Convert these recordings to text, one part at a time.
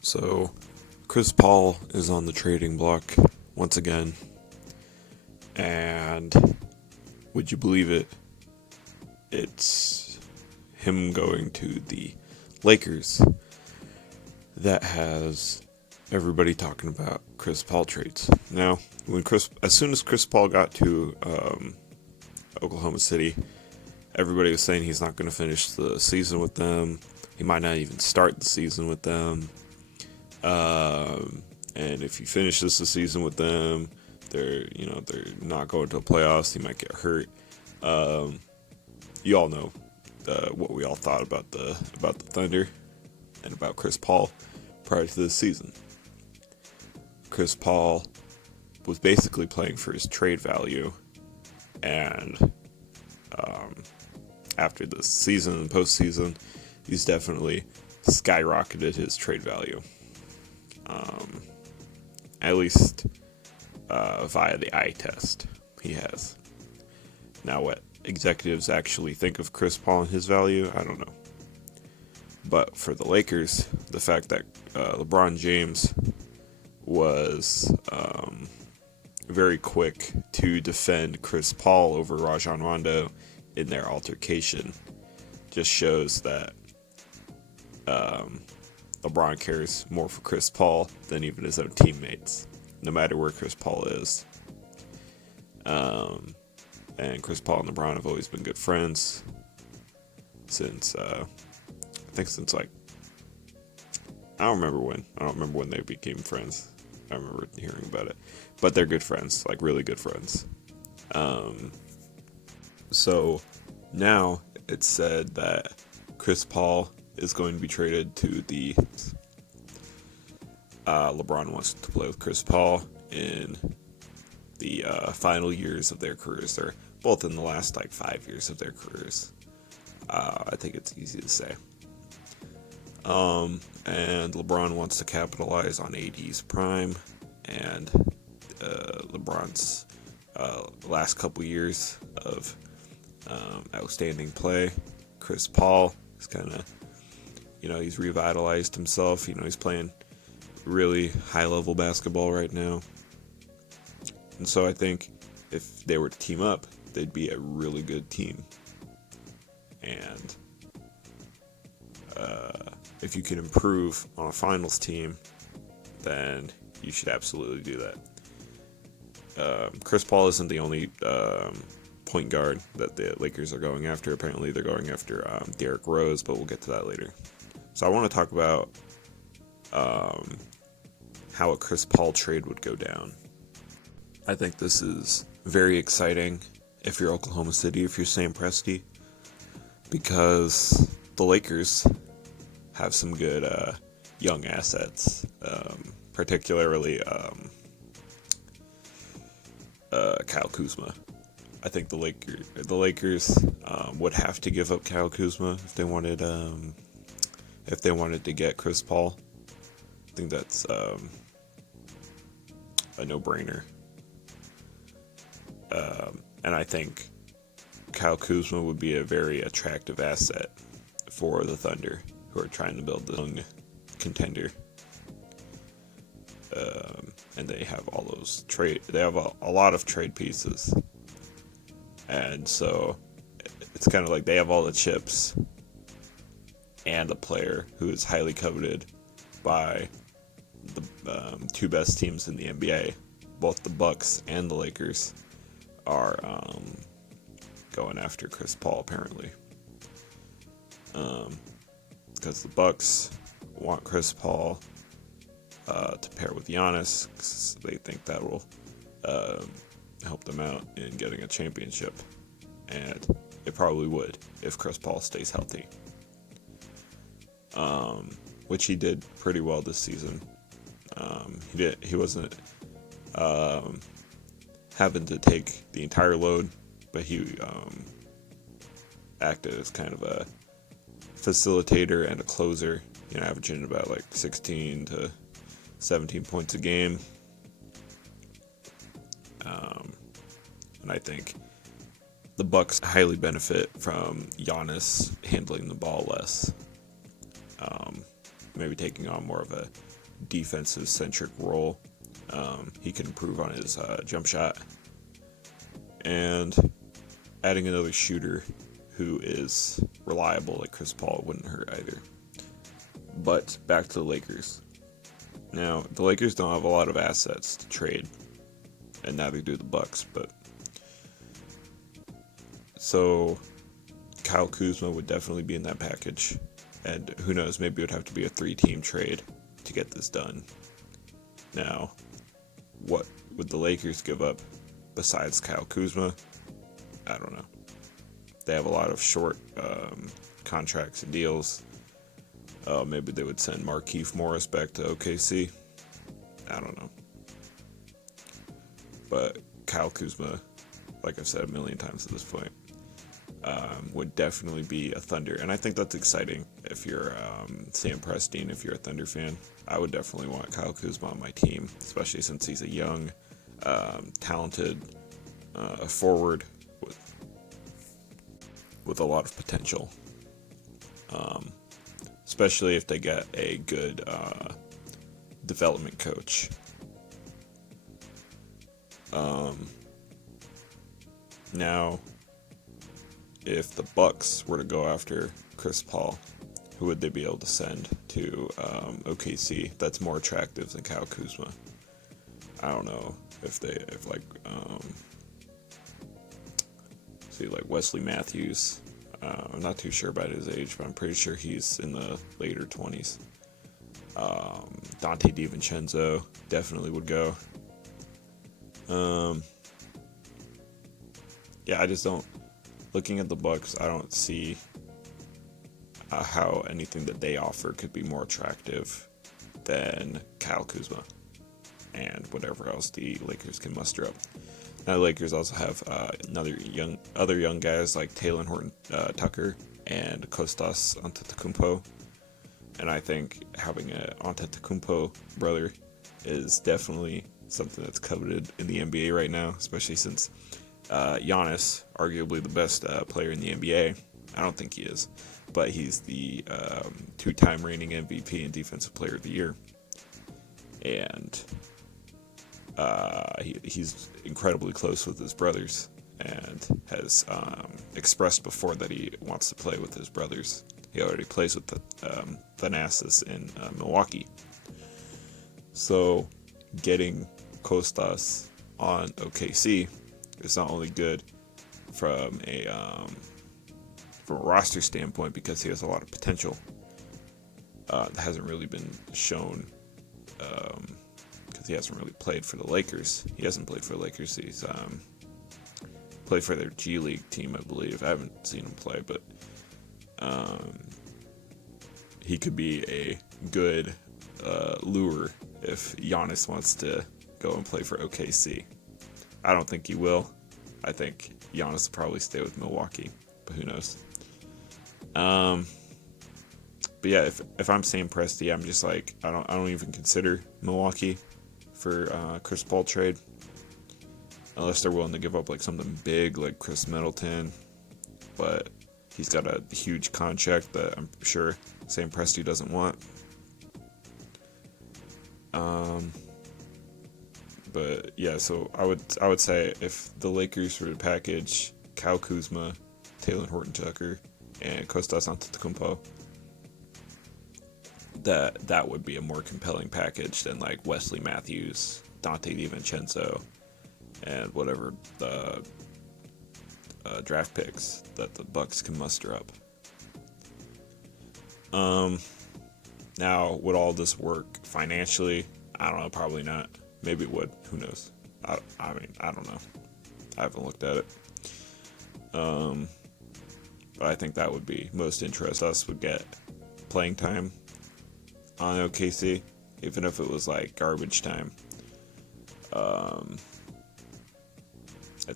So, Chris Paul is on the trading block once again. And would you believe it? It's him going to the Lakers. That has everybody talking about Chris Paul trades. Now, as soon as Chris Paul got to Oklahoma City, everybody was saying he's not going to finish the season with them. He might not even start the season with them. And if he finishes the season with them, they're not going to the playoffs. He might get hurt. You all know what we all thought about the Thunder and about Chris Paul prior to this season. Chris Paul was basically playing for his trade value, and after this season and postseason, he's definitely skyrocketed his trade value. At least via the eye test, he has. Now, what executives actually think of Chris Paul and his value, I don't know. But for the Lakers, the fact that LeBron James was very quick to defend Chris Paul over Rajon Rondo in their altercation just shows that LeBron cares more for Chris Paul than even his own teammates, no matter where Chris Paul is. And Chris Paul and LeBron have always been good friends since, I don't remember when they became friends. I remember hearing about it. But they're good friends, like really good friends. So now it's said that Chris Paul is going to be traded to the LeBron wants to play with Chris Paul in the final years of their careers. They're both in the last 5 years of their careers. I think it's easy to say. And LeBron wants to capitalize on AD's prime and LeBron's last couple years of outstanding play. Chris Paul is kind of, he's revitalized himself. He's playing really high-level basketball right now. And so I think if they were to team up, they'd be a really good team. And if you can improve on a finals team, then you should absolutely do that. Chris Paul isn't the only point guard that the Lakers are going after. Apparently they're going after Derrick Rose, but we'll get to that later. So I want to talk about how a Chris Paul trade would go down. I think this is very exciting if you're Oklahoma City, if you're Sam Presti, because the Lakers have some good young assets, particularly Kyle Kuzma. I think the Lakers would have to give up Kyle Kuzma if they wanted to get Chris Paul. I think that's a no-brainer. And I think Kyle Kuzma would be a very attractive asset for the Thunder, who are trying to build the young contender. And they have all those they have a lot of trade pieces. And so it's kind of like they have all the chips and a player who is highly coveted by the two best teams in the NBA. Both the Bucks and the Lakers are going after Chris Paul, apparently. Because the Bucks want Chris Paul to pair with Giannis, because they think that will help them out in getting a championship. And it probably would if Chris Paul stays healthy. Which he did pretty well this season. He wasn't having to take the entire load, but he acted as kind of a facilitator and a closer, averaging about 16 to 17 points a game. And I think the Bucks highly benefit from Giannis handling the ball less, maybe taking on more of a defensive centric role. He can improve on his jump shot, and adding another shooter who is reliable like Chris Paul wouldn't hurt either. But back to the Lakers. Now, the Lakers don't have a lot of assets to trade, and neither do the Bucks. But so Kyle Kuzma would definitely be in that package, and who knows, maybe it would have to be a 3-team trade to get this done. Now, what would the Lakers give up besides Kyle Kuzma? I don't know. They have a lot of short contracts and deals. Maybe they would send Markieff Morris back to OKC. I don't know. But Kyle Kuzma, like I've said a million times at this point, would definitely be a Thunder. And I think that's exciting if you're Sam Presti, if you're a Thunder fan. I would definitely want Kyle Kuzma on my team, especially since he's a young, talented forward with a lot of potential. Especially if they get a good development coach. Now, if the Bucks were to go after Chris Paul, who would they be able to send to OKC that's more attractive than Kyle Kuzma? I don't know if Wesley Matthews. I'm not too sure about his age, but I'm pretty sure he's in the later 20s. Dante DiVincenzo definitely would go. I just don't. Looking at the Bucks, I don't see how anything that they offer could be more attractive than Kyle Kuzma and whatever else the Lakers can muster up. Now the Lakers also have other young guys like Taylor Horton Tucker and Kostas Antetokounmpo, and I think having an Antetokounmpo brother is definitely something that's coveted in the NBA right now, especially since Giannis, arguably the best player in the NBA. I don't think he is, but he's the 2-time reigning MVP and Defensive Player of the Year, and he's incredibly close with his brothers and has expressed before that he wants to play with his brothers. He already plays with the Thanasis in Milwaukee. So getting Kostas on OKC is not only good from a roster standpoint because he has a lot of potential that hasn't really been shown because he hasn't really played for the Lakers. He hasn't played for the Lakers. He's played for their G League team, I believe. I haven't seen him play, but he could be a good lure if Giannis wants to go and play for OKC. I don't think he will. I think Giannis will probably stay with Milwaukee, but who knows? But yeah, if I'm Sam Presti, I'm just like I don't even consider Milwaukee for Chris Paul trade, unless they're willing to give up like something big like Chris Middleton, but he's got a huge contract that I'm sure Sam Presti doesn't want. But yeah, so I would say if the Lakers were to package Kyle Kuzma, Taylor Horton Tucker, and Kostas Antetokounmpo, that would be a more compelling package than like Wesley Matthews, Dante DiVincenzo, and whatever the draft picks that the Bucks can muster up. Now, would all this work financially? I don't know, probably not. Maybe it would. Who knows? I mean, I don't know. I haven't looked at it. But I think that would be most interest. Us would get playing time on OKC, even if it was like garbage time at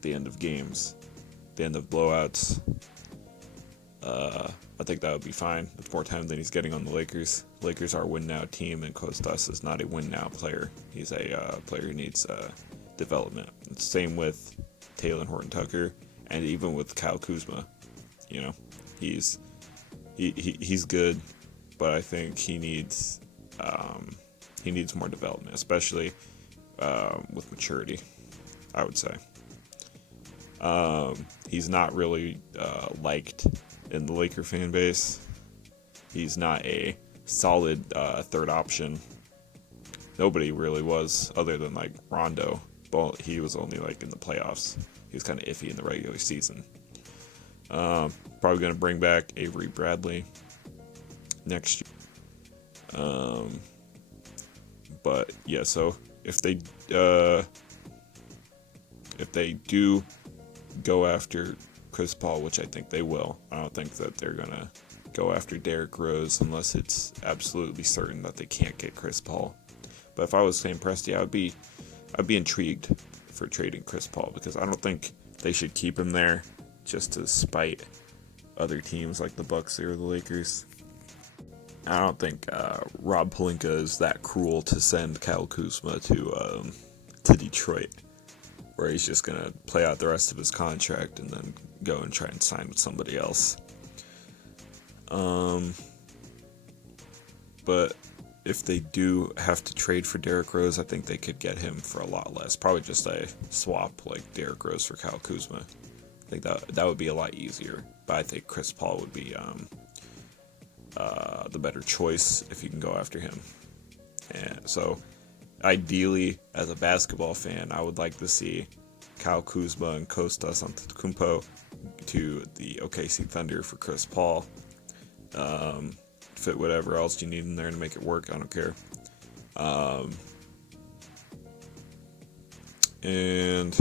the end of games, the end of blowouts. I think that would be fine. It's more time than he's getting on the Lakers. Lakers are a win-now team, and Kostas is not a win-now player. He's a player who needs development. It's same with Taylor Horton Tucker, and even with Kyle Kuzma. You know, he's good, but I think he needs he needs more development, especially with maturity, I would say. He's not really liked in the Laker fan base. He's not a solid third option. Nobody really was, other than like Rondo. But he was only like in the playoffs. He was kind of iffy in the regular season. Probably going to bring back Avery Bradley next year. But yeah, so if they do go after Chris Paul, which I think they will, I don't think that they're gonna go after Derrick Rose unless it's absolutely certain that they can't get Chris Paul. But if I was Sam Presti, I'd be intrigued for trading Chris Paul, because I don't think they should keep him there just to spite other teams like the Bucks or the Lakers. I don't think Rob Pelinka is that cruel to send Kyle Kuzma to Detroit, where he's just gonna play out the rest of his contract and then go and try and sign with somebody else. But if they do have to trade for Derrick Rose, I think they could get him for a lot less. Probably just a swap like Derrick Rose for Kyle Kuzma. I think that would be a lot easier. But I think Chris Paul would be the better choice if you can go after him. And so, ideally, as a basketball fan, I would like to see Kyle Kuzma and Kostas Antetokounmpo to the OKC Thunder for Chris Paul. Fit whatever else you need in there to make it work. I don't care. And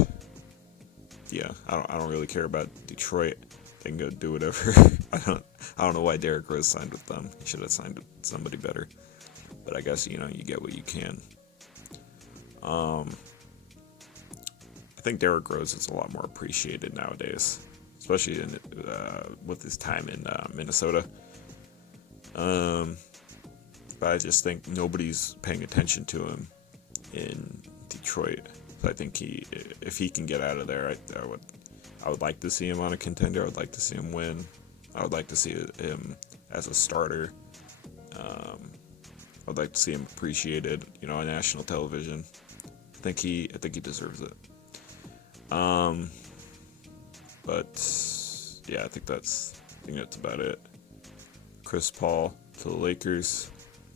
yeah, I don't really care about Detroit. They can go do whatever. I don't know why Derrick Rose signed with them. He should have signed with somebody better. But I guess, you get what you can. I think Derrick Rose is a lot more appreciated nowadays, especially with his time in Minnesota. But I just think nobody's paying attention to him in Detroit. So I think if he can get out of there, I would like to see him on a contender. I would like to see him win. I would like to see him as a starter. I'd like to see him appreciated, on national television. I think he deserves it. But yeah, I think that's about it. Chris Paul to the Lakers.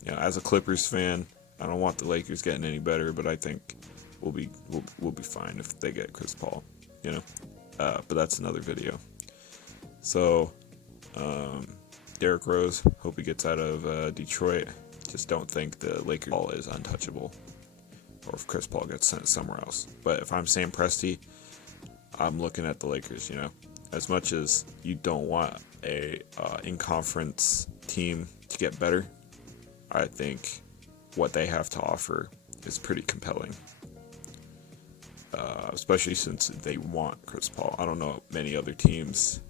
As a Clippers fan, I don't want the Lakers getting any better, but I think we'll be fine if they get Chris Paul. But that's another video. So, Derrick Rose, hope he gets out of Detroit. Just don't think the Lakers ball is untouchable, or if Chris Paul gets sent somewhere else. But if I'm Sam Presti, I'm looking at the Lakers. As much as you don't want a in-conference team to get better, I think what they have to offer is pretty compelling. Especially since they want Chris Paul. I don't know many other teams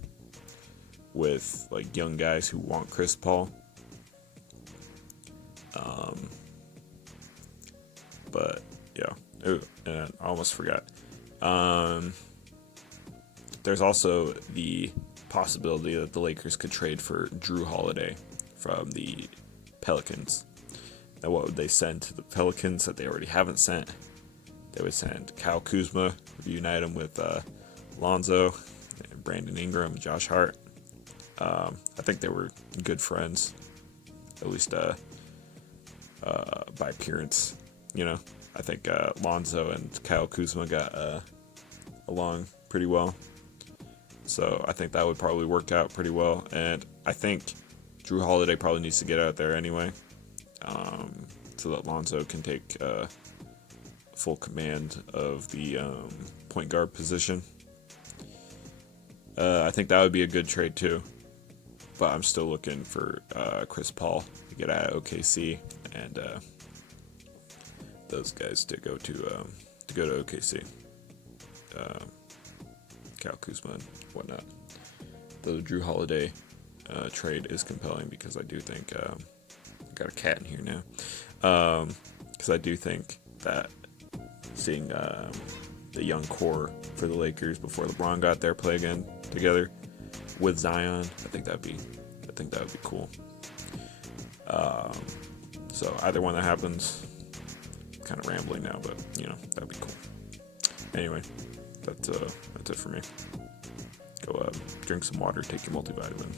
with like young guys who want Chris Paul. But yeah, and I almost forgot. There's also the possibility that the Lakers could trade for Drew Holiday from the Pelicans. Now, what would they send to the Pelicans that they already haven't sent? They would send Kyle Kuzma, reunite him with Lonzo, and Brandon Ingram, and Josh Hart. I think they were good friends, at least by appearance. I think Lonzo and Kyle Kuzma got along pretty well. So I think that would probably work out pretty well. And I think Drew Holiday probably needs to get out there anyway, so that Lonzo can take full command of the point guard position. I think that would be a good trade too. But I'm still looking for Chris Paul to get out of OKC and those guys to go to OKC. Kyle Kuzma and whatnot. The Drew Holiday trade is compelling because I do think I got a cat in here now. Because I do think that seeing the young core for the Lakers before LeBron got there play again together with Zion, I think that would be cool. So either one that happens, kind of rambling now, but that'd be cool. Anyway, that's it for me. Go drink some water, take your multivitamin.